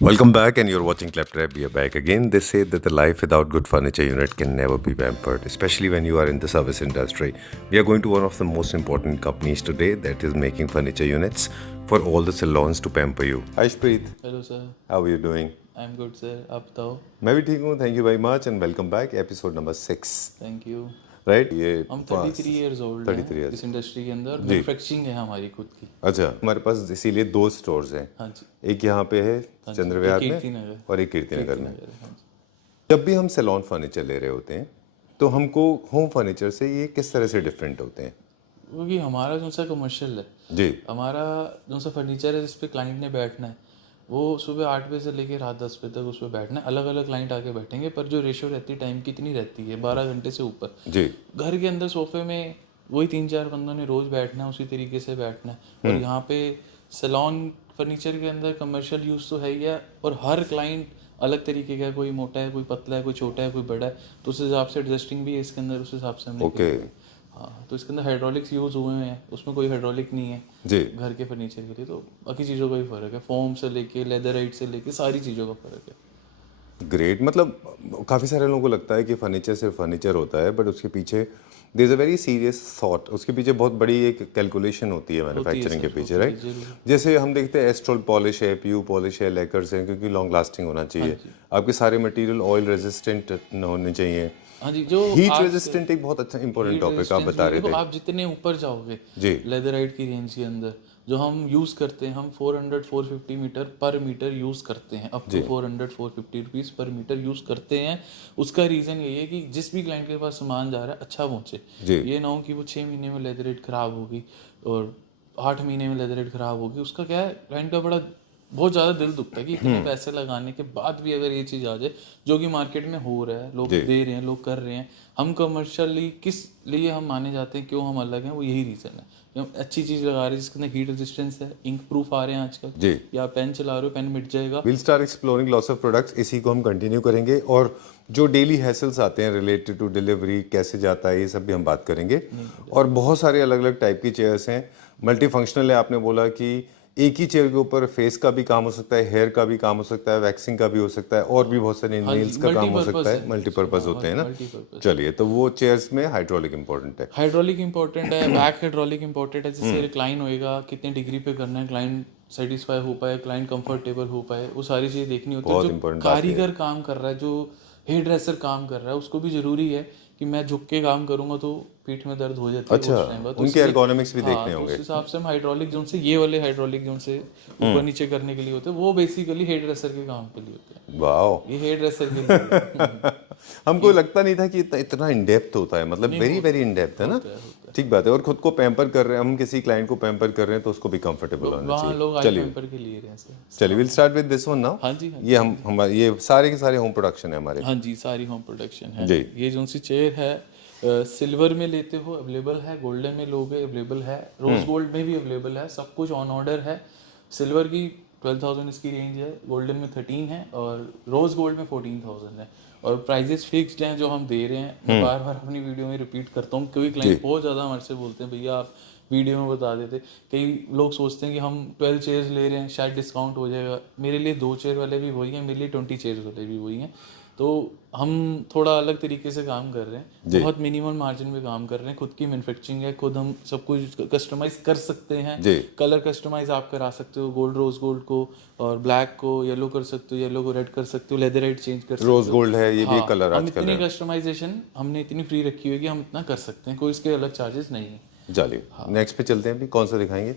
Welcome back, and you're watching Claptrap. We are back again. They say that the life without good furniture unit can never be pampered, especially when you are in the service industry. We are going to one of the most important companies today that is making furniture units for all the salons to pamper you. Hi, Shpreet. Hello sir. How are you doing? I am good sir, आप बताओ। मैं भी ठीक हूँ. Thank you very much, and welcome back. Episode number 6. Thank you. Right? ये हम 33 years old 33 हैं years. इस इंडस्ट्री के अंदर। जी. मैन्युफैक्चरिंग है हमारी खुद की। अच्छा, हमारे पास इसीलिए 2 स्टोर्स हैं. हाँ जी। एक यहाँ पे है हाँ जी, चंद्रविहार एक में कीर्तिनगर। और एक कीर्तिनगर में. हाँ जी। जब भी हम सैलून फर्नीचर ले रहे होते हैं तो हमको होम फर्नीचर से ये किस तरह से डिफरेंट होते हैं? क्योंकि हमारा जो सा कमर्शियल है, जी. हमारा जो सा फर्नीचर है जिस पे क्लाइंट ने बैठना है, वो सुबह 8 बजे से लेकर रात 10 बजे तक उस पर बैठना है। अलग अलग क्लाइंट आके बैठेंगे, पर जो रेशियो रहती है टाइम की इतनी रहती है 12 घंटे से ऊपर। जी. घर के अंदर सोफे में वही 3-4 बंदों ने रोज बैठना है, उसी तरीके से बैठना है। और यहाँ पे सैलून फर्नीचर के अंदर कमर्शियल यूज़ तो है ही है, और हर क्लाइंट अलग तरीके का है। कोई मोटा है, कोई पतला है, कोई छोटा है, कोई बड़ा है, तो उस हिसाब से एडजस्टिंग भी है इसके अंदर, उस हिसाब से हमने ओके. हाँ, तो इसके अंदर हाइड्रोलिक्स यूज़ हुए हैं, उसमें कोई हाइड्रोलिक नहीं है जी. घर के फर्नीचर के लिए। तो बाकी चीज़ों का भी फ़र्क है, फोम से लेके लेदराइट से लेके सारी चीज़ों का फ़र्क है। ग्रेट. मतलब काफ़ी सारे लोगों को लगता है कि फर्नीचर सिर्फ फर्नीचर होता है, बट उसके पीछे there is a very serious thought. उसके पीछे बहुत बड़ी एक कैलकुलेशन होती है मैन्युफैक्चरिंग के पीछे, राइट? जैसे हम देखते हैं एस्ट्रोल पॉलिश है, पीयू पॉलिश है, लेकर्स हैं, क्योंकि लॉन्ग लास्टिंग होना चाहिए. आपके सारे मटेरियल ऑयल रेजिस्टेंट होने चाहिए. हाँ जी, जो हीट रेजिस्टेंट एक बहुत अच्छा इंपॉर्टेंट टॉपिक आप बता रहे थे. आप जितने ऊपर जाओगे जी. लेदराइट की रेंज के अंदर जो हम यूज़ करते हैं, हम 400-450 मीटर पर मीटर यूज़ करते हैं, अप टू 400-450 रुपीज़ पर मीटर यूज़ करते हैं। उसका रीज़न ये है कि जिस भी क्लाइंट के पास सामान जा रहा है अच्छा पहुँचे। ये ना हो कि वो 6 महीने में लेदराइट ख़राब होगी और 8 महीने में लेदराइट ख़राब होगी। उसका क्या है, क्लाइंट का बड़ा बहुत ज़्यादा दिल दुखता है कि इतने पैसे लगाने के बाद भी अगर ये चीज़ आ जाए, जो कि मार्केट में हो रहा है, लोग दे रहे हैं, लोग कर रहे हैं। हम कमर्शियली किस लिए हम माने जाते हैं, क्यों हम अलग हैं, वो यही रीज़न है कि हम अच्छी चीज़ लगा रहे हैं जिसके अंदर हीट रेजिस्टेंस है, इंक प्रूफ आ रहे हैं आजकल। जी. या पेन चला रहे हो, पेन मिट जाएगा। Will start exploring lots of products. इसी को हम कंटिन्यू करेंगे, और जो डेली हैसल्स आते हैं रिलेटेड टू डिलीवरी, कैसे जाता है, ये सब भी हम बात करेंगे. और बहुत सारे अलग अलग टाइप की चेयर्स हैं. मल्टी फंक्शनल है. आपने बोला कि एक ही चेयर के ऊपर फेस का भी काम हो सकता है, हेयर का भी काम हो सकता है, वैक्सिंग का भी हो सकता है, और भी बहुत सारे नेल्स का काम हो सकता है. मल्टीपर्पज होते हैं ना. चलिए, तो वो चेयर्स में हाइड्रोलिक इंपॉर्टेंट है. हाइड्रोलिक इंपॉर्टेंट है, बैक हाइड्रोलिक इंपॉर्टेंट है. जैसे रिक्लाइन होएगा, कितने डिग्री पे करना है, क्लाइंट सेटिस्फाई हो पाए, क्लाइंट कंफर्टेबल हो पाए, वो सारी चीज़ें देखनी होती है. जो कारीगर काम कर रहा है, जो हेयर ड्रेसर काम कर रहा है, उसको भी जरूरी है कि मैं झुक के काम करूंगा तो पीठ में दर्द हो जाती है. अच्छा, उनके एर्गोनॉमिक्स भी देखने होंगे. उस हिसाब से हम हाइड्रोलिक जोन से, ये वाले हाइड्रोलिक जोन से ऊपर नीचे करने के लिए होते हैं, वो बेसिकली हेयर ड्रेसर के काम के लिए होते हैं. वाओ. ये हेयर ड्रेसर के लिए हमको लगता नहीं था कि इतना इन डेप्थ होता है. मतलब वेरी वेरी इन डेप्थ है ना. ठीक बात है. और खुद को पैम्पर कर रहे हैं हम, किसी क्लाइंट को पैम्पर कर रहे हैं, तो उसको भी कंफर्टेबल होना चाहिए. चलिए, will start with this one now. हाँ जी. ये हम ये सारे के सारे होम प्रोडक्शन है हमारे. हाँ जी, सारी होम प्रोडक्शन है. ये जो सी चेयर है, सिल्वर में लेते हो अवेलेबल है, गोल्डन में लोगे अवेलेबल है, रोज गोल्ड में भी अवेलेबल है, सब कुछ ऑन ऑर्डर है. सिल्वर की 12,000 इसकी रेंज है, गोल्डन में 13 है, और रोज गोल्ड में 14,000 है. और प्राइजेस फिक्स्ड हैं जो हम दे रहे हैं. मैं बार बार अपनी वीडियो में रिपीट करता हूँ, क्योंकि क्लाइंट बहुत ज़्यादा हमारे से बोलते हैं भैया आप वीडियो में बता देते. कई लोग सोचते हैं कि हम 12 चेयर्स ले रहे हैं, शायद डिस्काउंट हो जाएगा. मेरे लिए 2 चेयर वाले भी वही हैं, मेरे लिए 20 चेयर्स वाले भी वही हैं. तो हम थोड़ा अलग तरीके से काम कर रहे हैं, बहुत मिनिमल मार्जिन में काम कर रहे हैं. खुद की मैन्युफैक्चरिंग है, खुद हम सब कुछ कस्टमाइज कर सकते हैं. कलर कस्टमाइज आप करा सकते हो, गोल्ड रोज गोल्ड को और ब्लैक को येलो कर सकते हो, येलो को रेड कर सकते हो, लेदराइट चेंज कर सकते हो. रोज गोल्ड है, ये भी कलर आजकल है. इतनी कस्टमाइजेशन हमने इतनी फ्री रखी हुई है कि हम इतना कर सकते हैं, कोई इसके अलग चार्जेस नहीं है. चलिए, नेक्स्ट पे चलते हैं. अभी कौन सा दिखाएंगे?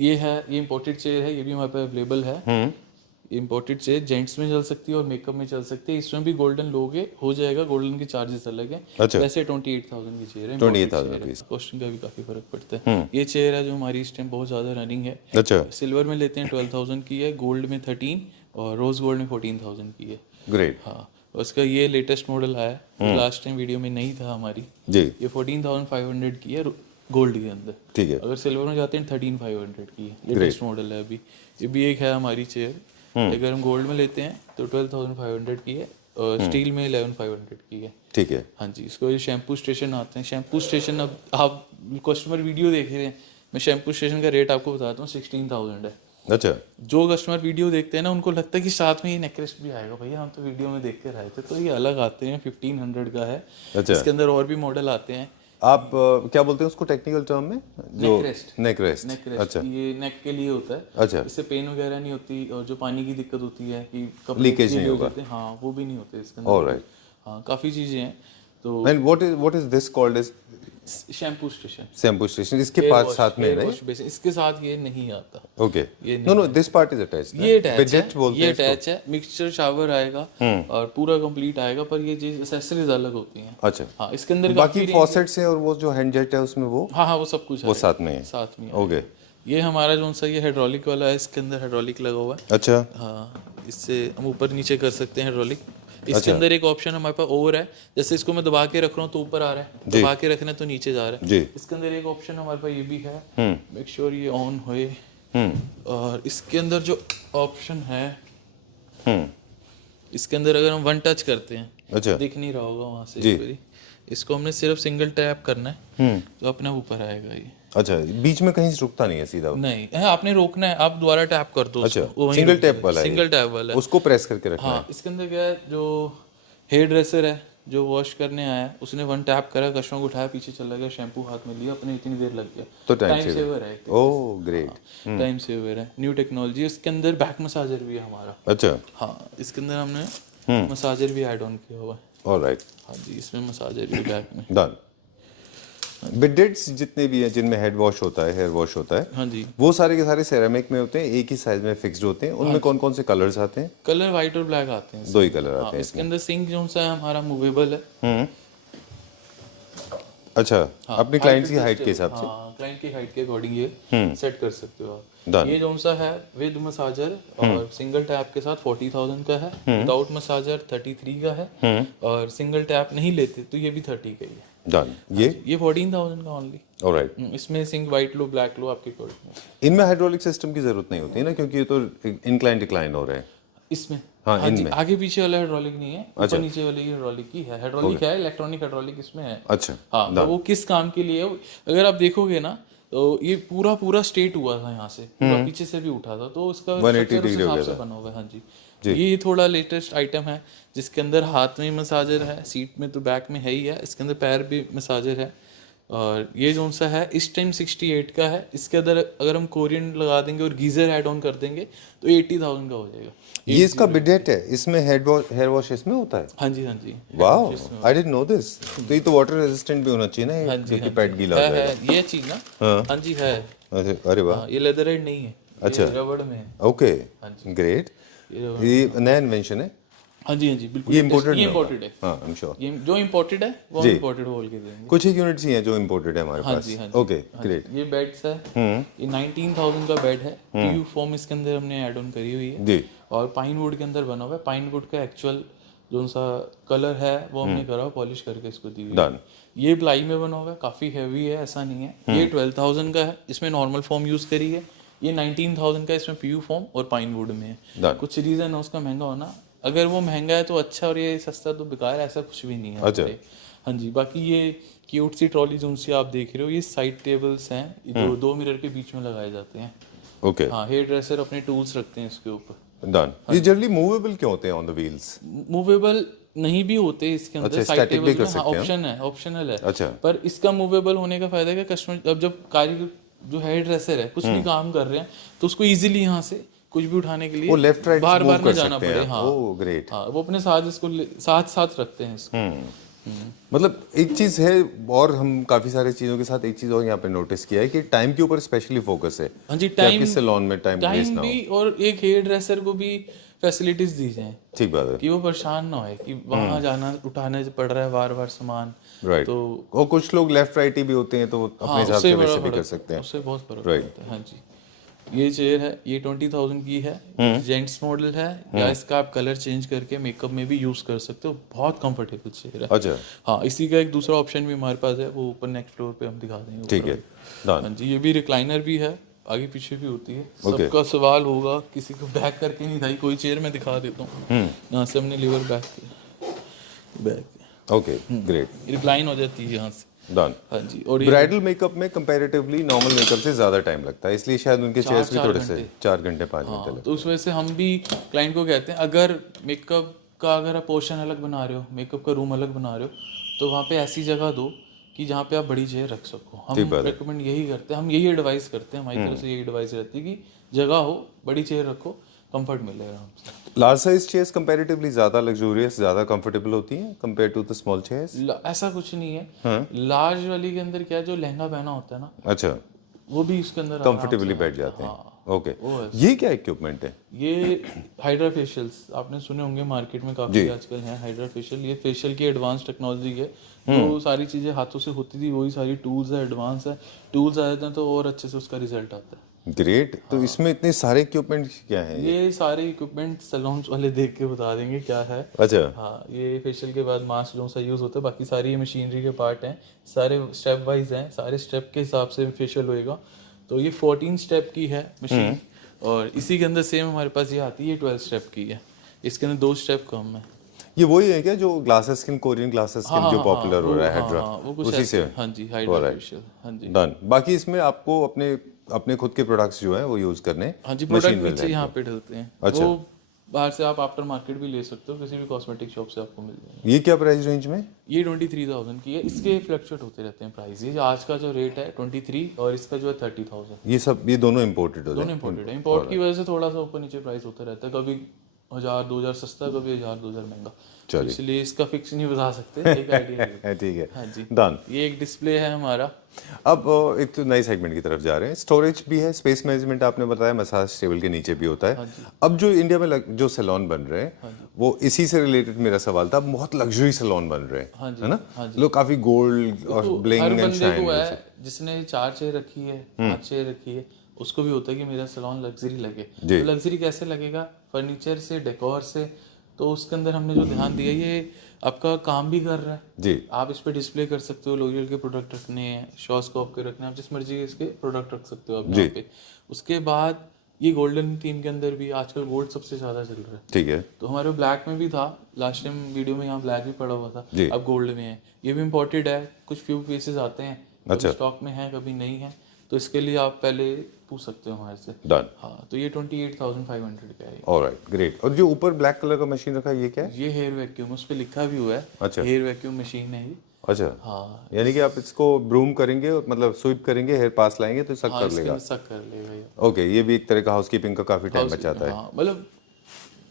ये है, ये इम्पोर्टेड चेयर है, ये भी हमारे पास अवेलेबल है. इम्पोर्टेड चेयर जेंट्स में चल सकती है और मेकअप में चल सकती है. इसमें भी गोल्डन लोगे हो जाएगा, गोल्डन के चार्जेस अलग है. अच्छा. वैसे 28,000 की चेयर है. 28,000 कॉस्टिंग का भी काफ़ी फर्क पड़ता है. ये चेयर है जो हमारी इस टाइम बहुत ज़्यादा रनिंग है. अच्छा. सिल्वर में लेते हैं 12,000 की है, गोल्ड में 13 और रोज गोल्ड में 14,000 की है. ग्रेट. हाँ, उसका ये लेटेस्ट मॉडल आया है, लास्ट टाइम वीडियो में नहीं था हमारी जी. ये 14,500 की है गोल्ड के अंदर. ठीक है. अगर सिल्वर में जाते हैं 13,500 की है, लेटेस्ट मॉडल है अभी. ये भी एक है हमारी चेयर. अगर हम गोल्ड में लेते हैं तो 12,500 की है, और स्टील में 11,500 की है. ठीक है. हाँ जी. इसको ये शैम्पू स्टेशन आते हैं. शैम्पू स्टेशन, अब आप कस्टमर वीडियो देख रहे हैं, मैं शैम्पू स्टेशन का रेट आपको बताता हूँ. 16,000 है. अच्छा जो कस्टमर वीडियो देखते हैं ना उनको लगता है कि साथ में ये नेकरेस्ट भी आएगा, भैया हम तो वीडियो में देख कर आए थे। तो ये अलग आते हैं, 1500 का है। अच्छा। इसके अंदर और भी मॉडल आते हैं। आप क्या बोलते हैं उसको टेक्निकल टर्म में? जो नेकरेस्ट। नेकरेस्ट अच्छा ये नेक के लिए होता है। अच्छा। इससे पेन वगैरह नहीं होती, और जो पानी की दिक्कत होती है कि कपड़े लीकेज नहीं होगा, हाँ वो भी नहीं होते इसके अंदर। ऑलराइट। हाँ काफ़ी चीज़ें हैं। तो and what is this called is? Shampoo station. Shampoo station. इसके पास साथ में है ना? इसके साथ ये नहीं आता। ओके। ये no no, this part is attached. ये अटैच है, बोलते ये हैं अटैच है। मिक्सचर शावर आएगा और पूरा कंप्लीट आएगा, पर ये चीज एक्सेसरीज अलग होती हैं। अच्छा। हाँ इसके अंदर बाकी फॉसेट्स हैं और वो जो हैंड जेट है उसमें वो हाँ वो सब कुछ वो साथ में है। साथ में ओके। ये हमारा जो सा ये हाइड्रोलिक वाला है, इसके अंदर हाइड्रोलिक लगा हुआ है। अच्छा। हाँ इससे हम ऊपर नीचे कर सकते हैं हाइड्रोलिक। इसके अंदर एक ऑप्शन हमारे पास और है, जैसे इसको मैं दबा के रख रहा हूँ तो ऊपर आ रहा है, दबा के रखना है तो नीचे जा रहा है जी। इसके अंदर एक ऑप्शन हमारे पास ये भी है, मेक श्योर ये ऑन होए। और इसके अंदर जो ऑप्शन है, इसके अंदर अगर हम वन टच करते हैं, अच्छा। दिख नहीं रहा होगा वहाँ से, इसको हमने सिर्फ सिंगल टैप करना है तो अपने ऊपर आएगा ये। अच्छा, बीच में कहीं से रुकता नहीं है सीधा? नहीं है, आपने रोकना है, आप दोबारा टैप कर दो। अच्छा, उसको, सिंगल टैप वाला है? सिंगल टैप वाला है, उसको प्रेस करके रखना है। हाँ इसके अंदर क्या है, जो हेयर ड्रेसर है जो वॉश करने आया उसने वन टैप करा, कस्टमर को उठाया, पीछे चला गया, शैम्पू हाथ में लिया, अपने इतनी देर लग गया। तो टाइम सेवर है। Oh great. टाइम सेवर है, न्यू टेक्नोलॉजी। इसके अंदर बैक मसाजर भी है हमारा। अच्छा। हाँ इसके अंदर हमने मसाजर भी ऐड ऑन किया हुआ है। ऑलराइट। हाँ जी, इसमें मसाजर भी बैक में। डन। बिडेट्स जितने भी हैं जिनमें हेड वॉश होता है, हेयर वॉश होता है, हाँ जी, वो सारे के सारे सेरेमिक में होते हैं, एक ही साइज में फिक्स्ड होते हैं। उनमें कौन कौन से कलर्स आते हैं? कलर वाइट और ब्लैक आते हैं। दो ही कलर आते हैं इसके अंदर सिंक जो सा है हमारा मूवेबल है। अच्छा, अपनी क्लाइंट की हाइट के हिसाब से? हाँ क्लाइंट की हाइट के अकॉर्डिंग ये सेट कर सकते हो आप। Done. ये जो सा है विद मसाजर और सिंगल टैप के साथ 40,000 का है, विदाउट मसाजर 33 का है, और सिंगल टैप नहीं लेते तो ये भी 30 का ही है। डन। ये 14,000 का ओनली। ऑलराइट। इसमें सिंक वाइट लो ब्लैक लो आपके अकॉर्डिंग। इनमें हाइड्रोलिक सिस्टम की जरूरत नहीं होती है ना, क्योंकि ये तो इंक्लाइन डिक्लाइन हो रहे हैं इसमें। हाँ, हाँ जी, इनमें। आगे पीछे वाला हाइड्रोलिक नहीं है, ऊपर नीचे वाली हाइड्रोलिक की है। हाइड्रोलिक है, इलेक्ट्रॉनिक हाइड्रोलिक इसमें है। अच्छा। हाँ तो वो किस काम के लिए है, अगर आप देखोगे ना तो ये पूरा पूरा स्ट्रेट हुआ था यहाँ से, पूरा पीछे से भी उठा था, तो उसका 180 structure उस डिग्री हो हिसाब गया से था। बना हुआ है। हाँ जी, ये थोड़ा लेटेस्ट आइटम है जिसके अंदर हाथ में मसाजर है, सीट में तो बैक में है ही है, इसके अंदर पैर भी मसाजर है। और ये जो सा है इस टाइम 68 का है। इसके अंदर अगर हम कोरियन लगा देंगे और गीजर ऐड ऑन कर देंगे तो 80,000 का हो जाएगा। ये इसका बिडेट है, इसमें हेयर वॉश इसमें होता है? हाँ जी, हाँ जी। Wow, I didn't know this. तो ये तो वाटर रेजिस्टेंट भी होना चाहिए ना, हाँ जी, क्योंकि पैड गीला हो जाएगा। है ये चीज ना। हाँ जी है। अरे वाह। ये लेदर नहीं है, अच्छा, रबड़ में है। ओके हाँ ग्रेट। ये नया इन्वेंशन है? हाँ जी, हाँ जी बिल्कुल। ये इम्पोर्टेड है। हाँ, आई एम श्योर। ये जो इम्पोर्टेड है वो इम्पोर्टेड बोल के देंगे। कुछ ही यूनिट्स ही हैं जो इम्पोर्टेड है हमारे हाँ पास। जी, हाँ जी। Okay great. ये बेड्स है, ये 19,000 का बेड है। पीयू फॉर्म इसके अंदर हमने ऐड ऑन करी हुई है जी। और पाइन वुड के अंदर बना हुआ है। पाइन वुड का एक्चुअल जो सा कलर है वो हमने करा पॉलिश करके इसको दी हुई है। ये प्लाई में बना हुआ है, काफी हैवी है, ऐसा नहीं है। ये 12,000 का है, इसमें नॉर्मल फॉर्म यूज करी है। ये 19,000 का, इसमें पीयू फॉर्म और पाइन वुड में है। कुछ रीजन है उसका महंगा होना, अगर वो महंगा है तो अच्छा और ये सस्ता तो बेकार है, ऐसा कुछ भी नहीं है। अच्छा। हाँ जी, बाकी ये क्यूट सी ट्रॉली जो सी आप देख रहे हो, ये साइड टेबल्स हैं जो 2 मिरर के बीच में लगाए जाते हैं। ओके। हाँ, हेयर ड्रेसर अपने टूल्स रखते हैं इसके ऊपर। डन। ये जनरली मूवेबल क्यों होते हैं ऑन द व्हील्स? मूवेबल नहीं भी होते इसके अंदर, अच्छा, साइड static भी टेबल्स कर में सकते हैं। ऑप्शन है, ऑप्शनल है। अच्छा। पर इसका मूवेबल होने का फायदा है कि कस्टमर अब जब कारीगर जो हेयर ड्रेसर है कुछ भी काम कर रहे हैं तो उसको इजीली यहाँ से कुछ भी उठाने के लिए वो लेफ्ट राइट बार बार कर ना जाना सकते पड़े। हैं। हाँ, ओह ग्रेट। हाँ, वो अपने साथ इसको साथ साथ रखते हैं इसको। मतलब एक चीज है, और हम काफी सारी चीजों के साथ एक चीज और यहाँ पे नोटिस किया है कि टाइम के ऊपर स्पेशली फोकस है। हाँ जी, टाइम सैलून में टाइम वेस्ट ना हो। भी, और एक हेयर ड्रेसर को भी फैसिलिटीज दी जाए, ठीक बात है। कि वो परेशान ना हो कि वहां जाना उठाने पड़ रहा है बार बार सामान। राइट। तो और कुछ लोग लेफ्ट राइट ही भी होते हैं तो वो अपने हिसाब से वैसे भी कर सकते हैं। उससे बहुत फर्क Right. पड़ता है। हाँ जी, ये चेयर है, ये 20,000 की है, जेंट्स मॉडल है, या इसका आप कलर चेंज करके मेकअप में भी यूज कर सकते हो, बहुत कंफर्टेबल चेयर है। अच्छा। हाँ, इसी का एक दूसरा ऑप्शन भी हमारे पास है, वो ऊपर नेक्स्ट फ्लोर पे हम दिखा देंगे। ठीक है, डन। हाँ जी, ये भी रिक्लाइनर भी है, आगे पीछे भी होती है। सबका सवाल होगा, किसी को बैक करके नहीं था, कोई चेयर में दिखा देता हूँ। यहाँ से हमने लीवर बैक किया, बैक ओके ग्रेट। रिक्लाइन हो जाती है यहाँ से। डन। हाँ जी। और ये ब्राइडल मेकअप में कंपैरेटिवली नॉर्मल मेकअप से ज़्यादा टाइम लगता है, इसलिए शायद उनके चेयर्स भी थोड़े से 4 घंटे 5 घंटे लगते तो उस वजह से हम भी क्लाइंट को कहते हैं अगर मेकअप का अगर आप पोर्शन अलग बना रहे हो, मेकअप का रूम अलग बना रहे हो, तो वहाँ पे ऐसी जगह दो कि जहाँ पे आप बड़ी चेयर रख सको। हम रिकमेंड यही करते हैं, हम यही एडवाइस करते हैं, हमारी तरफ से यही एडवाइस रहती है कि जगह हो, बड़ी चेयर रखो, कंफर्ट मिलेगा हमसे। लार्ज साइज चेयर्स कंपैरेटिवली ज़्यादा लग्जूरियस, ज़्यादा कंफर्टेबल होती हैं compare to the small chairs? ऐसा कुछ नहीं है। लार्ज वाली के अंदर क्या है, जो लहंगा पहना होता है ना, अच्छा, वो भी इसके अंदर आराम से कंफर्टेबली बैठ जाते हैं। ओके, ये क्या इक्विपमेंट है? ये हाइड्रा फेशियल्स आपने सुने होंगे, मार्केट में काफी आजकल हैं हाइड्रा फेशियल। ये फेशियल की एडवांस टेक्नोलॉजी है। जो सारी चीजें हाथों से होती थी वही सारी टूल्स है, एडवांस है। टूल्स आ जाते हैं तो और अच्छे से उसका रिजल्ट आता है। ग्रेट। तो इसमें इतने सारे इक्विपमेंट क्या हैं? ये सारे इक्विपमेंट सैलून्स वाले देख के बता देंगे क्या है। अच्छा, हाँ, ये फेशियल के बाद मास्क जो सा यूज होता है, बाकी सारी ये मशीनरी के पार्ट हैं, सारे स्टेप वाइज हैं, सारे स्टेप के हिसाब से फेशियल होएगा। तो ये 14 स्टेप की है मशीन, और इसी के अंदर सेम हमारे पास ये आती है 12 स्टेप की है। इसके अंदर 2 स्टेप कम है। ये वही है क्या जो glasses skin, Korean glasses skin जो पॉपुलर हो रहा है, हाइड्रा, वो कुछ उसी से? हाँ जी, हाइड्रा फेशियल। हाँ जी, डन। बाकी इसमें आपको अपने अपने खुद के प्रोडक्ट्स जो है वो यूज करने, हाँ जी, प्रोडक्ट पीछे यहाँ पे डलते हैं। अच्छा। वो बाहर से आप आफ्टर मार्केट भी ले सकते हो, किसी भी कॉस्मेटिक शॉप से आपको मिल जाएगा। ये क्या प्राइस रेंज में? ये 23,000 की है। इसके फ्लक्चुएट होते रहते हैं प्राइस। ये आज का जो रेट है 23, और इसका जो है 30,000। ये दोनों इम्पोर्टेड होते दोनों इंपोर्टेड है। इंपोर्ट की वजह से थोड़ा सा ऊपर नीचे प्राइस होता रहता है, कभी 1,000-2,000 सस्ता, कभी 1,000-2,000 महंगा। चलिए, इसलिए इसका फिक्स नहीं बता सकते, एक आइडिया है? ठीक है, हाँ जी। डन। ये एक डिस्प्ले है हमारा। अब एक तो नई सेगमेंट की तरफ जा रहे हैं। स्टोरेज भी है, स्पेस मैनेजमेंट आपने बताया, मसाज टेबल के नीचे भी होता है। अब जो इंडिया में जो सैलून बन रहे हैं, वो इसी से रिलेटेड मेरा सवाल था। बहुत लग्जरी सैलून बन रहे हैं, है ना? लोग काफी गोल्ड और ब्लिंग एंड शाइन। जिसने 4 चेयर रखी है, 5 चेयर रखी है, उसको भी होता है कि मेरा सैलून लग्जरी लगे। तो लग्जरी कैसे लगेगा? फर्नीचर से, डेकोर से। तो उसके अंदर हमने जो ध्यान दिया, ये आपका काम भी कर रहा है जी। आप इस पे डिस्प्ले कर सकते हो, लॉरियल के प्रोडक्ट रखने हैं, शॉस्कोप के रखने हैं, आप जिस मर्जी के इसके प्रोडक्ट रख सकते हो आप यहाँ पे। उसके बाद ये गोल्डन थीम के अंदर भी आजकल गोल्ड सबसे ज्यादा चल रहा है। ठीक है। तो हमारे ब्लैक में भी था, लास्ट टाइम वीडियो में यहाँ ब्लैक भी पड़ा हुआ था, अब गोल्ड में है। ये भी इम्पोर्टेड है, कुछ फ्यू पीसेस आते हैं, कभी स्टॉक में है कभी नहीं है, तो इसके लिए आप पहले पूछ सकते हो हमारे से। डन। हाँ, तो ये 28,500 का है। Alright, great. और जो ऊपर ब्लैक कलर का मशीन रखा है, ये क्या है? ये हेयर वैक्यूम, उस पे लिखा भी हुआ है। अच्छा, हेयर वैक्यूम मशीन है ये। अच्छा, हाँ, यानी कि आप इसको ब्रूम करेंगे, मतलब स्वीप करेंगे, हेयर पास लाएंगे तो सक कर लेगा। सक कर लेगा ये। ओके, ये भी एक तरह का हाउसकीपिंग का काफी टाइम बचाता है। हाँ, मतलब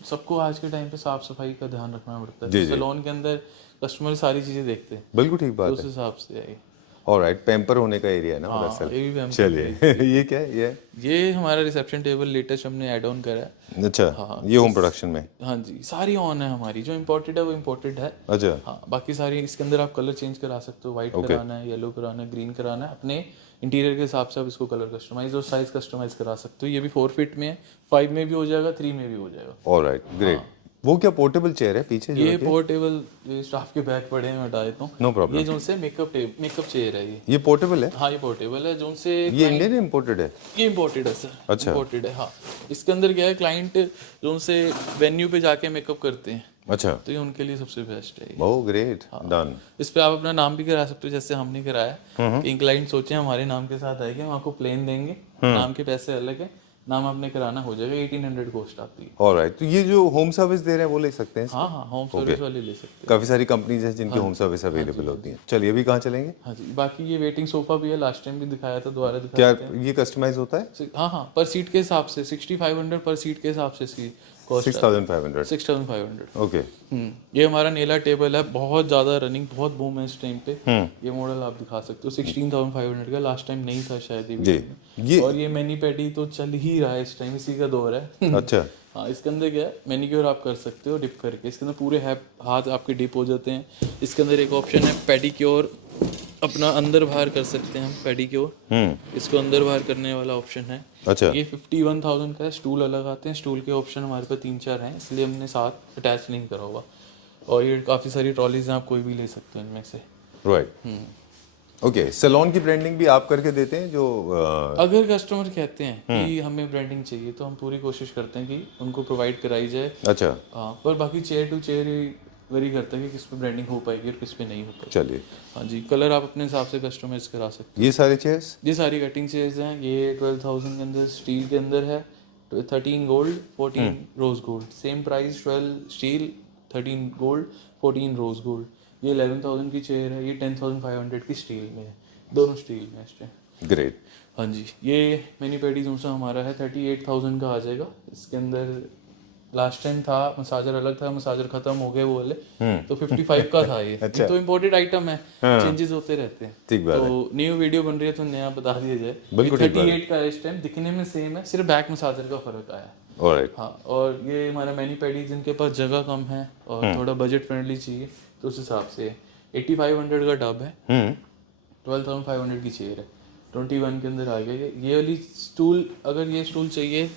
सबको आज के टाइम पे साफ सफाई का ध्यान रखना पड़ता है। तो सैलून के अंदर कस्टमर सारी चीजें देखते हैं, बिल्कुल ठीक बात उस है। हिसाब से है। ऑलराइट, पैम्पर होने का एरिया है ना दरअसल। ये भी चलिए, ये क्या है? ये हमारा रिसेप्शन टेबल लेटेस्ट हमने ऐड ऑन करा है। अच्छा, ये होम प्रोडक्शन में? हाँ जी, सारी ऑन है हमारी। जो इम्पोर्टेड है वो इम्पोर्टेड है। अच्छा, हाँ, बाकी सारी इसके अंदर आप कलर चेंज करा सकते हो, व्हाइट कराना है, येलो कराना है, ग्रीन कराना है, अपने इंटीरियर के हिसाब से आप इसको कलर कस्टमाइज और साइज कस्टमाइज करा सकते हो। ये भी 4 फीट में है, 5 में भी हो जाएगा, 3 में भी हो जाएगा। Alright, great. वो क्या पोर्टेबल चेयर है पीछे जो? ये पोर्टेबल, ये स्टाफ के बैग पड़े हैं, मैं हटा देता हूँ। No problem. ये जो से मेकअप चेयर है ये पोर्टेबल है? हाँ, ये पोर्टेबल है। जो से ये इंडियन इम्पोर्टेड है? ये इम्पोर्टेड है सर। अच्छा, इम्पोर्टेड है। हाँ, इसके अंदर क्या है, क्लाइंट जो से वेन्यू पे जाके मेकअप करते हैं, अच्छा, तो ये उनके लिए सबसे बेस्ट है। Oh great, done. इस पे आप अपना नाम भी करा सकते हो, जैसे हमने कराया। कि क्लाइंट सोचे हमारे नाम के साथ आएंगे, हम आपको प्लेन देंगे, नाम के पैसे अलग है, नाम आपने कराना हो जाएगा। 1800 कॉस्ट आती है। ऑलराइट, तो ये जो होम सर्विस दे रहे हैं वो ले सकते हैं? हाँ हाँ, होम सर्विस वाले ले सकते हैं। काफी सारी कंपनीज हैं जिनकी होम सर्विस अवेलेबल होती है। चलिए, अभी कहाँ चलेंगे? हाँ जी, बाकी ये वेटिंग सोफा भी है, लास्ट टाइम भी दिखाया था, दोबारा दिखाया। क्या ये कस्टमाइज होता है? हाँ हाँ, पर सीट के हिसाब से 6500 पर सीट के हिसाब से इसकी कॉस्ट 6500। 6500। ओके। ये हमारा नेला टेबल है, बहुत ज्यादा रनिंग, बहुत बूम है इस टाइम पे। ये मॉडल आप दिखा सकते हो, 16,500 का, लास्ट टाइम नहीं था शायद ये। और ये मैनी पेडी तो चल ही रहा है इस टाइम, इसी का दौर है। अच्छा, हाँ, इसके अंदर क्या है, मैनिक्योर आप कर सकते हो डिप करके। इसके अंदर पूरे हाथ आपके डिप हो जाते हैं। इसके अंदर एक ऑप्शन है पेडिक्योर, अपना अंदर बाहर कर सकते हैं हम पेडिक्योर। इसको अंदर बाहर करने वाला ऑप्शन है। अच्छा, ये 51,000 का है। स्टूल अलग आते हैं, स्टूल के ऑप्शन हमारे पास 3-4 हैं, इसलिए हमने साथ अटैच नहीं करा हुआ। और ये काफ़ी सारी ट्रॉलीज हैं, आप कोई भी ले सकते हो इनमें से। Right, okay. सैलून की ब्रांडिंग भी आप करके देते हैं जो अगर कस्टमर कहते हैं कि हमें ब्रांडिंग चाहिए, तो हम पूरी कोशिश करते हैं कि उनको प्रोवाइड कराई जाए। अच्छा, हाँ, पर बाकी चेयर टू चेयर वेरी करता है कि किस पे ब्रांडिंग हो पाएगी और किस पे नहीं हो पाएगी। चलिए, हाँ जी, कलर आप अपने हिसाब से कस्टमाइज करा सकते ये सारे चेयर्स हैं। ये सारी कटिंग चेयर्स हैं। ये 12,000 के अंदर स्टील के अंदर है, 13 gold 14 rose gold, same price 12 steel 13 gold 14 rose gold. ये 11,000 की चेयर है, ये 10,500 की स्टील में है, दोनों स्टील में है। ग्रेट। हाँ जी, ये मैनी पैडी जो सा हमारा है 38,000 का आ जाएगा। इसके अंदर लास्ट टाइम था मसाजर अलग था, मसाजर खत्म हो गए वो वाले, तो 55 का था ये। अच्छा। ये तो इम्पोर्टेड आइटम है, चेंजेस होते रहते हैं। ठीक बात है। तो न्यू वीडियो बन रही है तो नया बता दिया जाए। बिल्कुल ठीक बात है। 38 का इस टाइम दिखने में सेम है, सिर्फ बैक मसाजर का फर्क आया है। ऑलराइट। हाँ, और ये हमारा मैनी पैडी जिनके पास जगह कम है और थोड़ा बजट फ्रेंडली चाहिए तो उस हिसाब से 8500 का डब है, 12,500 की चेयर है, 21 के अंदर आ गया ये वाली स्टूल। अगर ये स्टूल चाहिए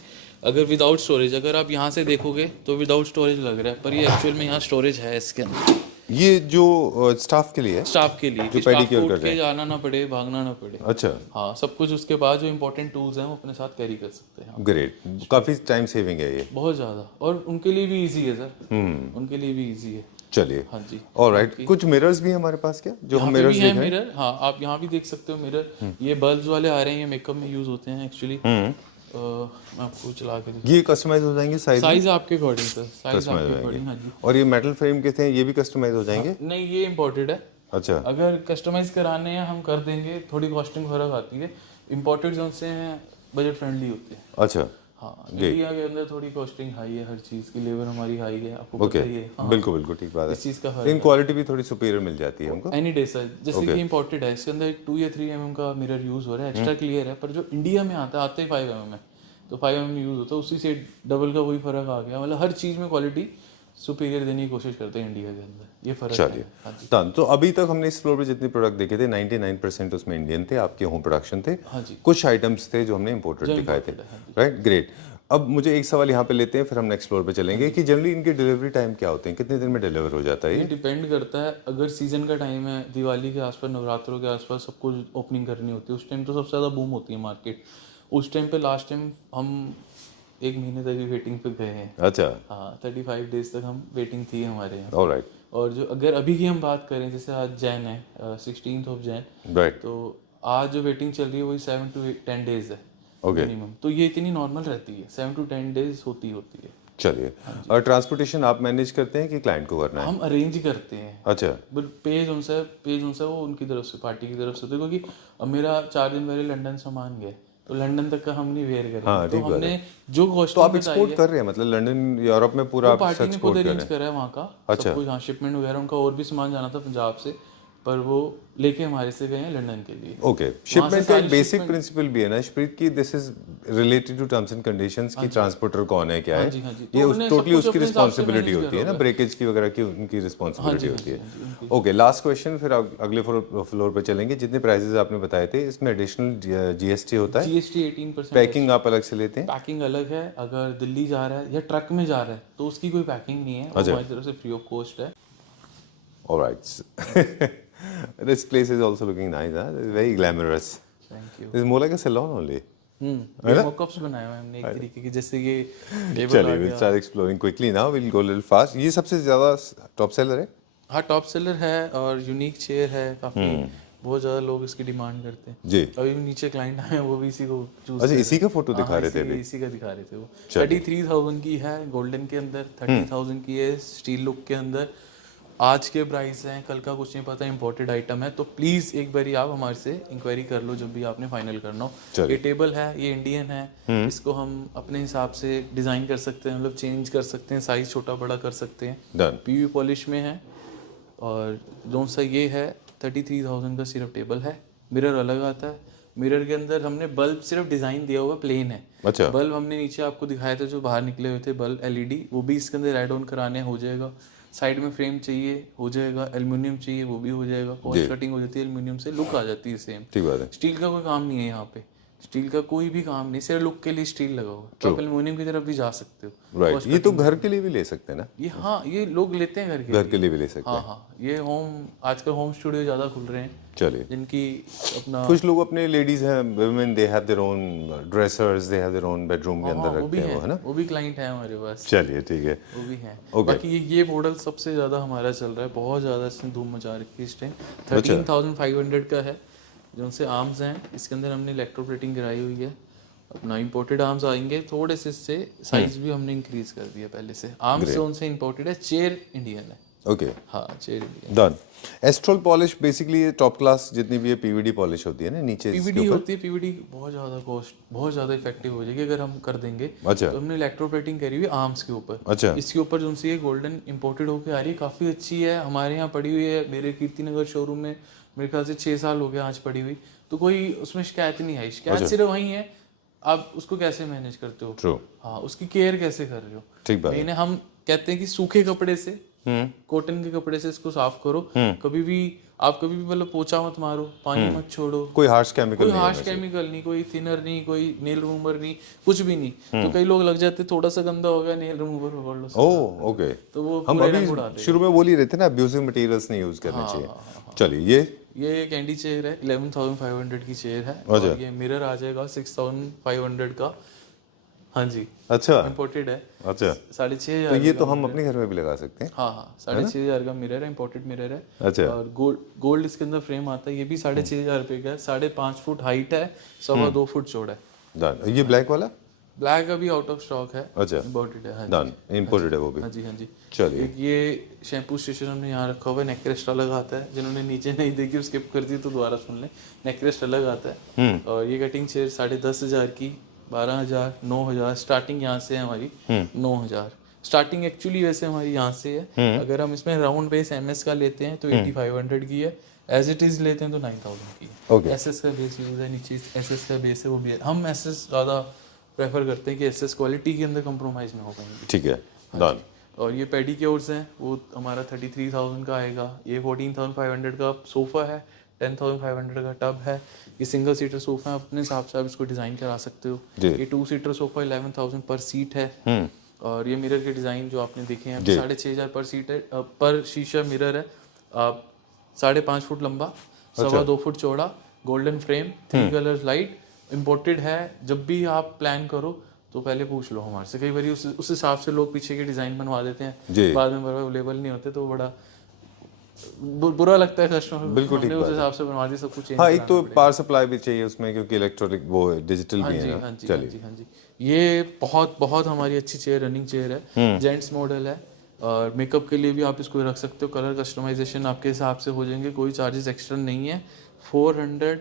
अगर विदाउट स्टोरेज, अगर आप यहाँ से देखोगे तो विदाउट स्टोरेज लग रहा है, पर ये एक्चुअल में यहाँ स्टोरेज है इसके अंदर। ये जो स्टाफ के लिए है, स्टाफ के लिए, जो स्टाफ pedicure को कर उठ रहे के जाना ना पड़े, भागना ना पड़े। अच्छा, हाँ, सब कुछ उसके बाद जो इंपॉर्टेंट टूल्स हैं वो अपने साथ कैरी कर सकते हैं। ग्रेट, काफी टाइम सेविंग है ये। बहुत ज़्यादा, और उनके लिए भी इजी है सर, उनके लिए भी इजी है। चलिए, हाँ जी। ऑलराइट। कुछ मिरर्स भी है हमारे पास क्या, जो हम यहाँ पे मिरर्स भी देख है रहे हैं? मिरर। हाँ, आप यहाँ भी देख सकते हो मिरर। ये बल्ब्स वाले आ रहे हैं, ये मेकअप में यूज होते हैं एक्चुअली। मैं आपको चला के ये कस्टमाइज हो जाएंगे साइज? साइज आपके अकॉर्डिंग सर, साइज कस्टमाइज हो आपके अकॉर्डिंग। हाँ जाएंगे। जी। और ये मेटल फ्रेम के थे, ये भी कस्टमाइज हो जाएंगे? नहीं, ये इम्पोर्टेड है। अच्छा, अगर कस्टमाइज कराने हैं हम कर देंगे, थोड़ी कॉस्टिंग फर्क आती है। इम्पोर्टेड जो से हैं बजट फ्रेंडली होते हैं। अच्छा, हाँ, इंडिया के अंदर थोड़ी कॉस्टिंग हाई है, हर चीज़ की लेबर हमारी हाई है, आपको ओके, पता ही है। हाँ, बिल्कुल बिल्कुल ठीक बात इस चीज़ का है। फर्क लेकिन क्वालिटी भी थोड़ी सुपीरियर मिल जाती है हमको। Any day sir. जैसे कि इम्पोर्टेड है, इसके अंदर 2 या 3 mm का मिरर यूज़ हो रहा है, एक्स्ट्रा क्लियर है, पर जो इंडिया में आता है आते ही 5 mm है, तो 5 mm यूज़ होता है, उसी से डबल का वही फर्क आ गया। मतलब हर चीज़ में क्वालिटी सुपीरियर देने की कोशिश करते हैं इंडिया के अंदर, ये फर्क है। चलिए, डन। तो अभी तक हमने इस फ्लोर पे जितने प्रोडक्ट देखे थे 99% उसमें इंडियन थे, आपके होम प्रोडक्शन थे। हाँ जी। कुछ आइटम्स थे जो हमने इम्पोर्टेड दिखाए थे, राइट? ग्रेट। अब मुझे एक सवाल यहाँ पे लेते हैं, फिर हम नेक्स्ट फ्लोर पे चलेंगे कि जनरली इनके डिलीवरी टाइम क्या होते हैं, कितने दिन में डिलीवर हो जाता है ये ये? डिपेंड करता है। अगर सीजन का टाइम है, दिवाली के आसपास, नवरात्रों के आसपास सब कुछ ओपनिंग करनी होती है, उस टाइम तो सबसे ज़्यादा बूम होती है मार्केट। उस टाइम पे लास्ट टाइम हम 1 महीने तक भी वेटिंग पे गए हैं। अच्छा, हाँ, 35 डेज तक हम वेटिंग थी हमारे यहाँ। ऑलराइट, और जो अगर अभी की हम बात करें, जैसे आज जैन है, 16th ऑफ जैन, राइट, तो आज जो वेटिंग चल रही है वही 7 to 10 डेज है ओके। मिनिमम। तो ये इतनी नॉर्मल रहती है, 7 to 10 डेज होती है। चलिए, और ट्रांसपोर्टेशन आप मैनेज करते हैं कि क्लाइंट को करना है? हम अरेंज करते हैं, अच्छा, बट पेज उनसे वो उनकी तरफ से, पार्टी की तरफ से होता है, क्योंकि अब मेरा 4 दिन पहले लंदन सामान गया, तो लंदन तक का हम नहीं वेयर करेंगे। हाँ, तो ठीक बात हमने है। जो तो कॉस्टिंग आप एक्सपोर्ट कर रहे हैं, मतलब लंदन यूरोप में पूरा आप पार्टी ने खुद एक्सपोर्ट कर अरेंज रहे हैं? करा है वहाँ का अच्छा। सब कुछ। हाँ, शिपमेंट वगैरह उनका और भी सामान जाना था पंजाब से, पर वो लेके हमारे से गए हैं लंदन के लिए। ओके, शिपमेंट का एक बेसिक प्रिंसिपल भी है ना श्रीत की, this is related to terms and conditions की ट्रांसपोर्टर कौन है, क्या है, हाँ जी। ये तो उन्होंने टोटली सब कुछ उसकी अपने हिसाब से रिस्पॉन्सिबिलिटी manage होती है करा ना, ब्रेकेज की वगैरह की उनकी रिस्पॉन्सिबिलिटी होती है। जी। ओके, लास्ट क्वेश्चन, फिर अगले फ्लोर पे चलेंगे। जितने प्राइसेस आपने बताए थे इसमें एडिशनल जीएसटी होता है? जीएसटी 18%। पैकिंग आप अलग से लेते हैं? पैकिंग अलग है। अगर दिल्ली जा रहा है या ट्रक में जा रहा है तो उसकी कोई पैकिंग नहीं है, वो हमारी तरफ से फ्री ऑफ कॉस्ट है। Alright, this place is also looking nice, huh? It's very glamorous. Thank you. This is more like a salon only. ये मॉकअप्स बनाए हुए हैं हमने एक तरीके के, जैसे ये टेबल आ चलिए, we'll गया। start exploring quickly now. We'll go a little fast. ये सबसे ज़्यादा टॉप सेलर है? हाँ, टॉप सेलर है और यूनिक चेयर है काफ़ी, बहुत ज़्यादा लोग इसकी डिमांड करते हैं। जी। अभी नीचे क्लाइंट आए हैं, वो भी इसी को चूज। अच्छा, इसी का फोटो दिखा रहे थे अभी? इसी का दिखा रहे थे वो। 33,000 की है गोल्डन के अंदर, 30,000 की है स्टील लुक के अंदर। आज के प्राइस हैं, कल का कुछ नहीं पता, इंपोर्टेड आइटम है, तो प्लीज़ एक बारी आप हमारे से इंक्वायरी कर लो जब भी आपने फाइनल करना हो। ये टेबल है, ये इंडियन है, इसको हम अपने हिसाब से डिज़ाइन कर सकते हैं, मतलब चेंज कर सकते हैं, साइज़ छोटा बड़ा कर सकते हैं। डन। पीवी पॉलिश में है। और जो सा ये है 33,000 का सिर्फ टेबल है। मिरर अलग आता है, मिरर के अंदर हमने बल्ब सिर्फ डिज़ाइन दिया हुआ प्लेन है। अच्छा, बल्ब हमने नीचे आपको दिखाए थे जो बाहर निकले हुए थे बल्ब एलईडी, वो भी इसके अंदर ऐड ऑन कराने हो जाएगा। साइड में फ्रेम चाहिए हो जाएगा, एल्युमिनियम चाहिए वो भी हो जाएगा, कॉस्ट कटिंग हो जाती है एल्युमिनियम से, लुक आ जाती है सेम। ठीक बात है। स्टील का कोई काम नहीं है यहाँ पे। स्टील का कोई भी काम नहीं, सिर्फ लुक के लिए स्टील लगा हुआ है। तो आप एल्युमिनियम की तरफ भी जा सकते हो। राइट, ये तो घर के लिए भी ले सकते हैं ना, ये हाँ, ये लोग लेते हैं घर के लिए भी ले सकते हाँ हैं। हाँ, ये आजकल होम स्टूडियो ज़्यादा खुल रहे हैं, चलिए, जिनकी अपना कुछ लोग अपने लेडीज हैं, women, they have their own dressers, they have their own bedroom के अंदर वो भी रखते हैं वो, है ना। वो भी क्लाइंट है हमारे पास, चलिए ठीक है। वो भी हैं। Okay. बाकी ये मॉडल सबसे ज़्यादा हमारा चल रहा है, बहुत ज़्यादा इसने धूम मचा रखी है इस टाइम। 13,500 का है, जो उनसे आर्म्स हैं, इसके अंदर हमने इलेक्ट्रोप्लेटिंग कराई हुई है। अपना इंपोर्टेड आर्म्स आएंगे, थोड़े से इससे साइज भी हमने इंक्रीज कर दिया पहले से। आर्म्स जो उनसे इंपोर्टेड है, चेयर इंडियन है। ओके, हाँ, chair Indian. Done. Astral polish basically ये टॉप क्लास जितनी भी है पीवीडी पॉलिश होती है ना नीचे इसके पीवीडी ऊपर। होती है, पीवीडी बहुत ज़्यादा कॉस्ट, बहुत ज़्यादा इफेक्टिव हो जाएगी अगर हम कर देंगे। अच्छा तो हमने इलेक्ट्रोप्लेटिंग करी हुई आर्म्स के ऊपर। अच्छा, इसके ऊपर जो सी गोल्डन इंपोर्टेड होकर आ रही है, काफ़ी अच्छी है, हमारे यहाँ पड़ी हुई है। मेरे कीर्ति नगर शोरूम में मेरे ख्याल से 6 साल हो गया आज पड़ी हुई, तो कोई उसमें शिकायत नहीं आई। शिकायत सिर्फ वही है, आप उसको कैसे मैनेज करते हो। ट्रू, हाँ, उसकी केयर कैसे कर रहे हो। ठीक बात है। मैंने हम कहते हैं कि सूखे कपड़े से, कॉटन के कपड़े से इसको साफ करो। कभी भी मतलब पोछा मत मारो, पानी मत छोड़ो, कोई हार्श केमिकल कोई नहीं हार्श केमिकल नहीं, कोई थिनर नहीं, कोई नेल रिमूवर नहीं, कुछ भी नहीं। तो कई लोग लग जाते, थोड़ा सा गंदा हो गया, नेल रिमूवर पकड़ लो। ओह ओके, तो वो हम पूरे रंग अभी उड़ा देगा। शुरू में बोल ही रहे थे ना, अब्यूजिव मटेरियल्स नहीं यूज करने चाहिए। चलिए, ये कैंडी चेयर है, 11,500 की चेयर है, और ये मिरर आ जाएगा 6,500 का। हाँ जी, अच्छा इम्पोर्टेड है। अच्छा, 6,500 तो ये तो हम अपने घर में भी लगा सकते हैं। हाँ हाँ, 6,500 का मिरर है, इम्पोर्टेड मिरर है। अच्छा, और गोल्ड इसके अंदर फ्रेम आता है, ये भी 6,500 रुपये का है। 5.5 फुट हाइट है, 2.25 फुट चौड़ा है। डन। ये ब्लैक वाला ब्लैक अभी आउट ऑफ स्टॉक है, अच्छा, इम्पोर्टेड है। हाँ डन, इंपोर्टेड है वो भी। हाँ जी, हाँ जी। चलिए, एक ये शैम्पू स्टेशन हमने यहाँ रखा हुआ है, नेकरेस्ट अलग आता है। जिन्होंने नीचे नहीं देखी, स्किप कर दी तो दोबारा सुन लें, नेकरेस्ट अलग आता है। और ये कटिंग चेयर 10,500 की, 12,000, 9,000 स्टार्टिंग यहाँ से है हमारी। 9,000 स्टार्टिंग एक्चुअली वैसे हमारी यहाँ से है। अगर हम इसमें राउंड बेस MS का लेते हैं तो 8,500 की है, एज इट इज लेते हैं तो 9,000 की है। ओके, SS का बेस यूज है, नीचे SS का बेस है, वो भी है। हम SS ज़्यादा प्रेफर करते हैं कि SS क्वालिटी के अंदर कंप्रोमाइज़ ना हो पाएंगे। ठीक है, डन। और ये पेडिक्योर्स हैं, वो हमारा 33,000 का आएगा। ये 14,500 का सोफ़ा है, 10,500 का टब है। ये सिंगल सीटर सोफ़ा है, अपने हिसाब से आप इसको डिज़ाइन करा सकते हो। ये 2 सीटर सोफ़ा 11,000 पर सीट है। और ये मिरर के डिज़ाइन जो आपने देखे हैं, 6,500 पर सीट है, पर शीशा मिरर है। 5.5 फुट लंबा, 2.25 फुट चौड़ा, golden frame, 3 colours light, imported है। जब भी आप प्लान करो तो पहले पूछ लो हमारे से। कई बार उस हिसाब से लोग पीछे के डिज़ाइन बनवा देते हैं, बाद में अवेलेबल नहीं होते, तो बड़ा बुरा लगता है कस्टमर। बिल्कुल ठीक उस हिसाब से बनवा दी, सब कुछ चेंज। हाँ, एक तो पावर सप्लाई भी चाहिए उसमें, क्योंकि इलेक्ट्रॉनिक वो डिजिटल भी है ना। हाँ जी, हाँ जी। ये बहुत बहुत हमारी अच्छी चेयर, रनिंग चेयर है, जेंट्स मॉडल है। और मेकअप के लिए भी आप इसको रख सकते हो, कलर कस्टमाइजेशन आपके हिसाब से हो जाएंगे, कोई चार्जेस एक्स्ट्रा नहीं है। 400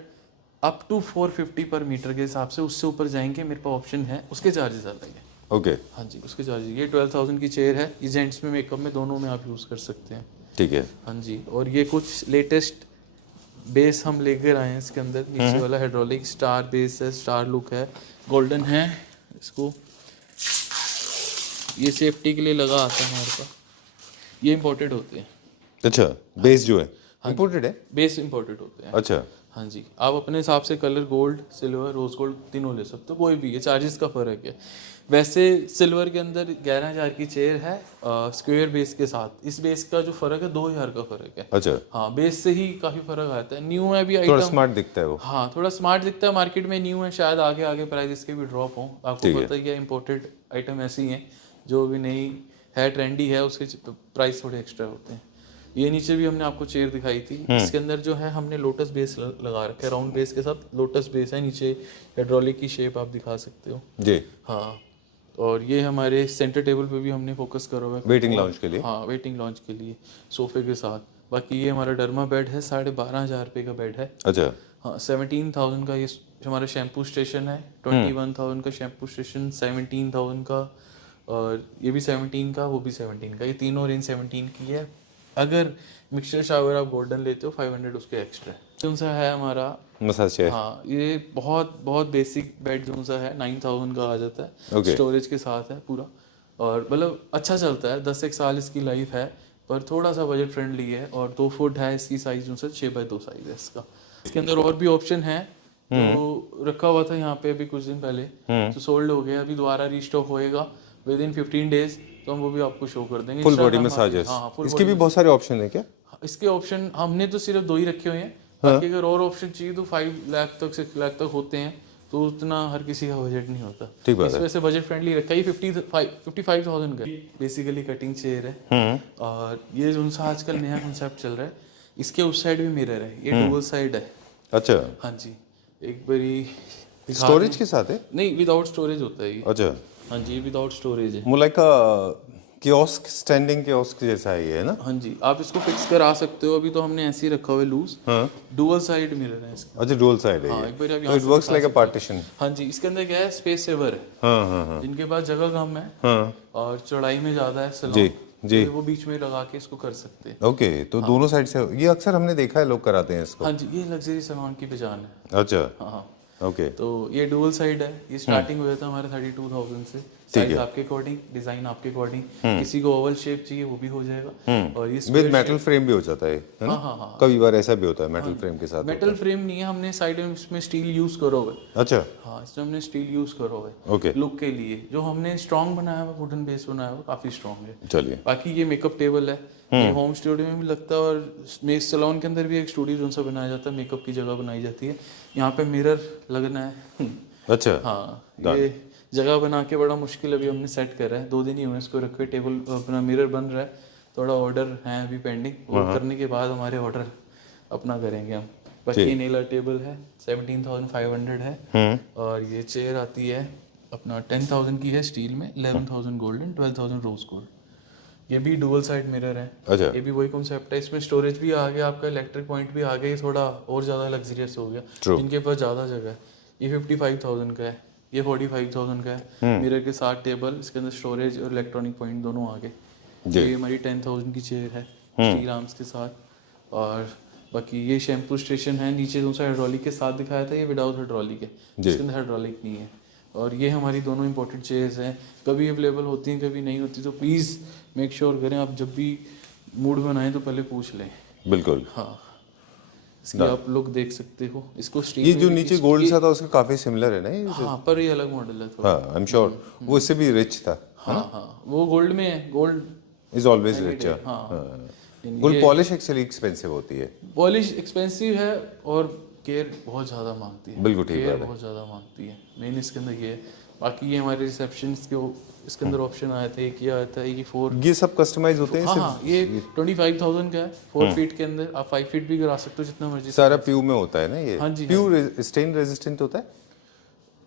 अप टू 450 पर मीटर के हिसाब से, उससे ऊपर जाएंगे मेरे पास ऑप्शन है, उसके चार्जेस अलग है। ओके, हाँ जी, उसके चार्जेस। ये 12,000 की चेयर है, ये जेंट्स में मेकअप में दोनों में आप यूज़ कर सकते हैं। ठीक है, हाँ जी। और ये कुछ लेटेस्ट बेस हम लेकर आए हैं इसके अंदर। नीचे वाला हाइड्रोलिक स्टार बेस है, स्टार लुक है, गोल्डन है। इसको ये सेफ्टी के लिए लगा आता है हमारे पास, ये इंपोर्टेड होते हैं। अच्छा, बेस जो है इंपोर्टेड है, बेस इंपोर्टेड होते हैं। अच्छा, हाँ जी, आप अपने हिसाब से colour gold, silver, rose gold तीनों ले सकते हो, कोई भी। ये चार्जेस का फ़र्क है। वैसे सिल्वर के अंदर 11,000 की चेयर है, स्क्वायर बेस के साथ। इस बेस का जो फ़र्क है 2,000 का फ़र्क है। अच्छा, हाँ, बेस से ही काफ़ी फ़र्क आता है। न्यू है भी थोड़ा आइटम, स्मार्ट दिखता है वो। हाँ थोड़ा स्मार्ट दिखता है, मार्केट में न्यू है, शायद आगे आगे प्राइस इसके भी ड्रॉप हो। आपको पता ही है, इंपोर्टेड आइटम ऐसी ही हैं, जो भी नई है, ट्रेंडी है, उसके प्राइस थोड़े एक्स्ट्रा होते हैं। ये नीचे भी हमने आपको चेयर दिखाई थी, इसके अंदर जो है हमने लोटस बेस लगा रखा है, राउंड बेस के साथ लोटस बेस है। नीचे हाइड्रोलिक की शेप आप दिखा सकते हो जी। हाँ। और ये हमारे सेंटर टेबल पे भी हमने फोकस करा हुआ है, वेटिंग लाउंज के लिए। हाँ, वेटिंग लाउंज के लिए सोफे के साथ। बाकी ये हमारा डर्मा बेड है, 12,500 रुपये का बेड है। अच्छा, हाँ, 17,000 का ये हमारा शैम्पू स्टेशन है, 21,000 का शैम्पू स्टेशन, 17,000 का, और ये भी 17 का, वो भी 17 का। ये तीनों रेंज 17 की है। अगर मिक्सचर शावर आप गोल्डन लेते हो 500 उसके एक्स्ट्रा। कौन सा है हमारा मसाज चेयर। हाँ, ये बहुत बहुत बेसिक बेड जो सा है, 9,000 का आ जाता है। स्टोरेज के साथ है पूरा, और मतलब अच्छा चलता है, 10 एक साल इसकी लाइफ है, पर थोड़ा सा बजट फ्रेंडली है। और 2 फुट है इसकी साइज, जो 6x2 साइज है इसका। इसके अंदर और भी ऑप्शन है, तो रखा हुआ था यहाँ पे अभी कुछ दिन पहले, तो सोल्ड हो गया, अभी दोबारा रीस्टॉक होएगा विद इन 15 डेज, तो हम वो भी आपको शो कर देंगे। फुल बॉडी Instagram मसाजेस, हाँ full इसके भी बहुत सारे ऑप्शन है क्या? इसके ऑप्शन हमने तो सिर्फ 2 ही रखे हुए हैं, बाकी अगर और ऑप्शन चाहिए तो 5 लाख तक 6 लाख तक होते हैं, तो उतना हर किसी का बजट नहीं होता। ठीक बात इस वजह से बजट फ्रेंडली रखा है। 55,000 का बेसिकली कटिंग चेयर है। और ये जो सा आजकल नया कॉन्सेप्ट चल रहा है, इसके उस साइड भी मिरर है, ये डुअल साइड है। अच्छा, हाँ जी, एक बारी स्टोरेज के साथ है? नहीं, विदाउट स्टोरेज होता है ये। अच्छा, हाँ जी, विदाउट स्टोरेज है। वो लाइक कियोस्क, स्टैंडिंग कियोस्क जैसा है ये, है ना? हाँ जी, आप इसको फिक्स करा सकते हो। अभी तो हमने ऐसे ही रखा हुआ है लूज। हाँ, डुअल साइड मिरर है इसका। अच्छा, डुअल साइड है हाँ, ये, एक बार आप तो यहाँ इट से वर्क्स दिखा लाइक अ सकते हो। पार्टीशन। हाँ जी, इसके अंदर क्या है, स्पेस सेवर है। हाँ हाँ हाँ जिनके पास जगह कम है हाँ, और चौड़ाई में ज्यादा है सैलून, जी जी, तो वो बीच में लगा के इसको कर सकते हैं। ओके, तो दोनों साइड से ये अक्सर हमने देखा है लोग कराते हैं इसको। हाँ जी, ये लग्जरी सैलून की पहचान है। अच्छा, हाँ, ओके, तो ये डुअल साइड है। ये स्टार्टिंग हो जाता है हमारे 32,000 से। साइज आपके अकॉर्डिंग, डिजाइन आपके अकॉर्डिंग, किसी को ओवल शेप चाहिए वो भी हो जाएगा। और ये विद मेटल फ्रेम भी हो जाता है ना? हाँ हाँ हाँ, कभी बार ऐसा भी होता है मेटल फ्रेम के साथ। मेटल फ्रेम नहीं है, हमने साइड में इसमें स्टील यूज करो है। अच्छा, हाँ, इसमें हमने स्टील यूज करो है ओके, लुक के लिए। जो हमने स्ट्रॉन्ग बनाया हुआ, वुडन बेस बनाया हुआ, काफी स्ट्रॉन्ग है। चलिए, बाकी ये मेकअप टेबल है, ये होम स्टूडियो में भी लगता है, और मेस सैलून के अंदर भी एक स्टूडियो जो सा बनाया जाता है, मेकअप की जगह बनाई जाती है। यहाँ पे मिरर लगना है। अच्छा, हाँ, ये जगह बना के बड़ा मुश्किल अभी हमने सेट करा है। 2 दिन ही हुए इसको रखे, टेबल अपना मिरर बन रहा है। थोड़ा ऑर्डर है अभी पेंडिंग, वो करने के बाद हमारे ऑर्डर अपना करेंगे हम। बाकी नेला टेबल है, 17,500 है। और ये चेयर आती है अपना 10,000 की है स्टील में, 11,000 गोल्डन, 12,000 रोज गोल्ड। ये भी डुअल साइड मिरर है। अच्छा, ये भी वही कॉन्सेप्ट है, इसमें स्टोरेज भी आ गया, आपका इलेक्ट्रिक पॉइंट भी आ गया, ये थोड़ा और ज़्यादा लग्जरियस हो गया। True. जिनके पास ज़्यादा जगह है, ये 55,000 का है, ये 45,000 का है। मिरर के साथ टेबल, इसके अंदर स्टोरेज और इलेक्ट्रॉनिक पॉइंट दोनों आ गए। ये हमारी 10,000 की चेयर है स्टील आर्म्स के साथ। और बाकी ये शैम्पू स्टेशन है, नीचे जो सा हाइड्रोलिक के साथ दिखाया था, ये विदाउट हाइड्रोलिक है, इसके अंदर हाइड्रोलिक नहीं है। और ये हमारी दोनों इंपॉर्टेंट चेयर्स हैं, कभी अवेलेबल होती हैं कभी नहीं होती, तो प्लीज़ मेक श्योर करें आप जब भी मूड बनाएं तो पहले पूछ लें। बिल्कुल। हाँ, इसकी आप लोग देख सकते हो इसको स्टील ये जो नीचे गोल्ड सा था उसका काफी सिमिलर है ना ये? हाँ, पर ये अलग मॉडल है थोड़ा। हाँ, आई एम श्योर वो इससे भी रिच था। हाँ हाँ, वो गोल्ड में है, गोल्ड इज ऑलवेज रिच। हाँ, गोल्ड पॉलिश एक्चुअली एक्सपेंसिव होती है। पॉलिश एक्सपेंसिव है और केयर बहुत ज़्यादा मांगती है। बिल्कुल ठीक केयर बात है। बहुत ज़्यादा मांगती है, मेन इसके अंदर ये है। बाकी ये हमारे रिसेप्शन के इसके अंदर ऑप्शन आया था, एक ये आया था, ये 4। ये सब कस्टमाइज होते हैं? हाँ, ये 25,000 का है, 4 फीट के अंदर। आप 5 फीट भी करा सकते हो, जितना मर्जी। सारा प्यू में होता है ना ये? हाँ जी, प्यू स्टेन रेजिस्टेंट होता है?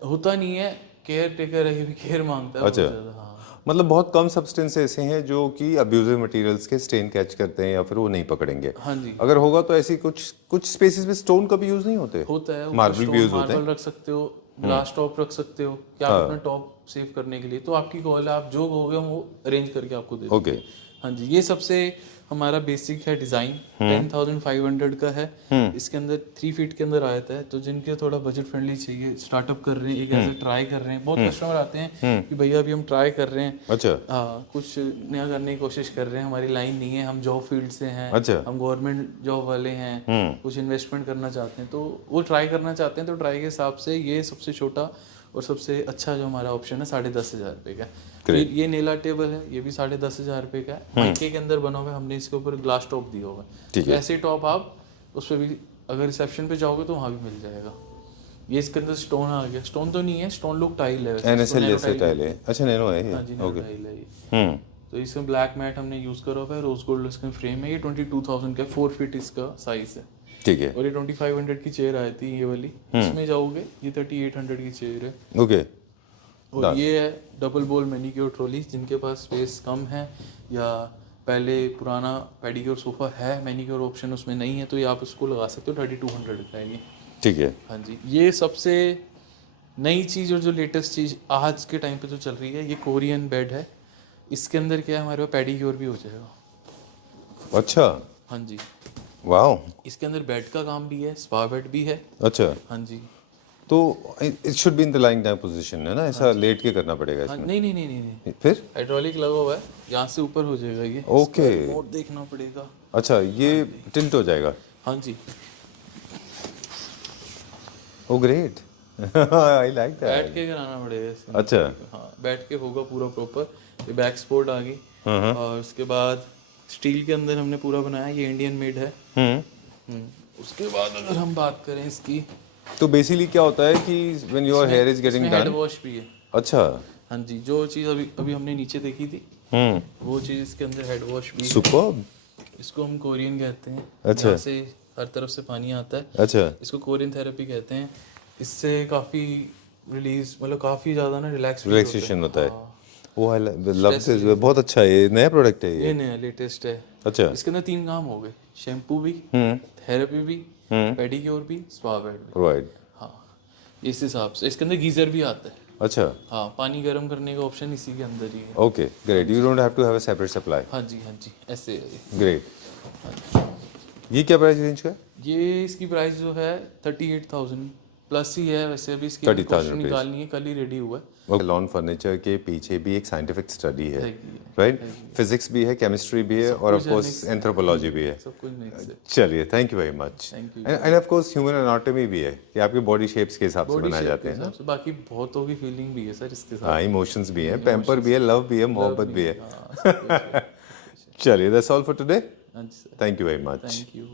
होता नहीं है, केयर टेकर है, ये भी केयर मांगता है बहुत अच्छा। ज़्यादा। हाँ, मतलब बहुत कम सब्सटेंस ऐसे हैं जो कि अब्यूजिव मटेरियल्स के स्टेन कैच करते हैं या फिर वो नहीं पकड़ेंगे। हाँ जी, अगर होगा तो ऐसी कुछ स्पेसेस में स्टोन का भी यूज नहीं होते? होता है। मार्बल भी यूज होते हैं। मार्बल रख सकते हो, ग्लास टॉप रख सकते हो, क्या अपना टॉप सेव करने के लिए, तो आपकी कॉल है, आप जो कहोगे हम वो अरेंज करके आपको दे देंगे। ओके, हाँ जी, ये सबसे हमारा बेसिक है डिज़ाइन, 10,500 का है। इसके अंदर 3 फीट के अंदर आया है, तो जिनके थोड़ा बजट फ्रेंडली चाहिए, स्टार्टअप कर रहे हैं, एक ऐसे ट्राई कर रहे हैं, बहुत कस्टमर आते हैं कि भैया अभी हम ट्राई कर रहे हैं, अच्छा, हाँ कुछ नया करने की कोशिश कर रहे हैं, हमारी लाइन नहीं है, हम जॉब फील्ड से हैं, अच्छा, हम गवर्नमेंट जॉब वाले हैं, कुछ इन्वेस्टमेंट करना चाहते हैं, तो वो ट्राई करना चाहते हैं, तो ट्राई के हिसाब से ये सबसे छोटा और सबसे अच्छा जो हमारा ऑप्शन है 10,500 रुपये का। ये नेला टेबल है, ये भी 10,500 रुपये का है, माइके के अंदर बना हुआ है, हमने इसके ऊपर ग्लास टॉप दिया होगा। तो ऐसे टॉप आप उस पर भी अगर रिसेप्शन पे जाओगे तो वहाँ भी मिल जाएगा। ये इसके अंदर स्टोन आ गया, स्टोन तो नहीं है, स्टोन लुक टाइल है, एनएसएल जैसे टाइल है। अच्छा, नैनो है ये? हाँ जी, नैनो टाइल है ये। तो इसमें ब्लैक मैट हमने यूज करा हुआ है, रोज गोल्ड इसका फ्रेम है, ये 22,000 का, 4 फीट इसका साइज है। ठीक है। और ये 2500 की चेयर आई थी ये वाली, इसमें जाओगे ये 3800 की चेयर है। ओके, और ये है डबल बोल मैनिक्योर ट्रॉली, जिनके पास स्पेस कम है या पहले पुराना पेडिक्योर सोफा है, मैनिक्योर ऑप्शन उसमें नहीं है, तो ये आप उसको लगा सकते हो। 3200 का है ये। ठीक है। हाँ जी, ये सबसे नई चीज़ और जो लेटेस्ट चीज़ आज के टाइम पे जो चल रही है, ये कोरियन बेड है। इसके अंदर क्या है, हमारे पास पेडिक्योर भी हो जाएगा। अच्छा, हाँ जी, वाओ। इसके अंदर बेड का काम भी है, स्पा बेड भी है। अच्छा, हाँ जी, तो it should be in the lying down position है ना? ऐसा लेट के करना पड़ेगा हाँ, इसमें? नहीं नहीं नहीं नहीं, फिर हाइड्रोलिक लगा हुआ है, यहाँ से ऊपर हो जाएगा ये। ओके, रिमोट देखना पड़ेगा। अच्छा, ये टिल्ट हो जाएगा? हाँ जी, ओ ग्रेट, आई लाइक बैठ दैट। के कराना पड़ेगा इसके। अच्छा। हाँ, बैठ के होगा पूरा प्रॉपर। ये बैक सपोर्ट आ गई, और उसके बाद स्टील के अंदर हमने पूरा बनाया, ये इंडियन मेड है। उसके बाद अगर हम बात करें इसकी, तो बेसिकली क्या होता है कि when your here is getting head done. Wash भी है। अच्छा। हाँ जी, जो चीज़ अभी अभी हमने नीचे देखी थी वो चीज़ इसके अंदर हेड वॉश भी है। सुपर्ब। इसको हम कोरियन कहते हैं। अच्छा। यहाँ से हर तरफ से पानी आता है। अच्छा। इसको कोरियन थेरेपी कहते हैं। इससे काफ़ी रिलीज, मतलब काफ़ी ज़्यादा ना रिलैक्सेशन होता है। वो आई लव दिस, बहुत अच्छा है, ये नया प्रोडक्ट है ये नया लेटेस्ट है। अच्छा। इसके अंदर 3 काम हो गए, शैम्पू भी, थेरेपी भी, पेडिक्योर भी, स्पा बेड भी। राइट। हाँ, इस हिसाब से इसके अंदर गीज़र भी आता है। अच्छा। हाँ, पानी गर्म करने का ऑप्शन इसी के अंदर ही है। Okay great, you don't have to have a separate supply. हाँ जी, हाँ जी, ऐसे है ये। ग्रेट। ये क्या प्राइस रेंज का है? ये इसकी प्राइस जो है 38,000 प्लस ही है। वैसे अभी इसकी 30,000 कॉस्ट रुपीज़। निकालनी है, कल ही रेडी हुआ है। लॉन फर्नीचर के पीछे भी एक साइंटिफिक स्टडी है, हैगी राइट? फिजिक्स भी है, केमिस्ट्री भी है, और ऑफ कोर्स एंथ्रोपोलॉजी भी है। सब कुछ मिक्स है। चलिए, thank you very much. Thank you. End of course human anatomy भी है कि आपके बॉडी शेप्स के हिसाब से बॉडी बनाए शेप जाते के हैं ना। हिसाब से, बाकी बहुतों की फीलिंग भी है सर इसके साथ। हाँ, इमोशंस भी है, पैम्पर भी है, लव भी है, मोहब्बत भी है। हाँ, सब कुछ है। चलिए, दैट्स ऑल फॉर टुडे। हाँ जी sir, thank you very much. Thank you.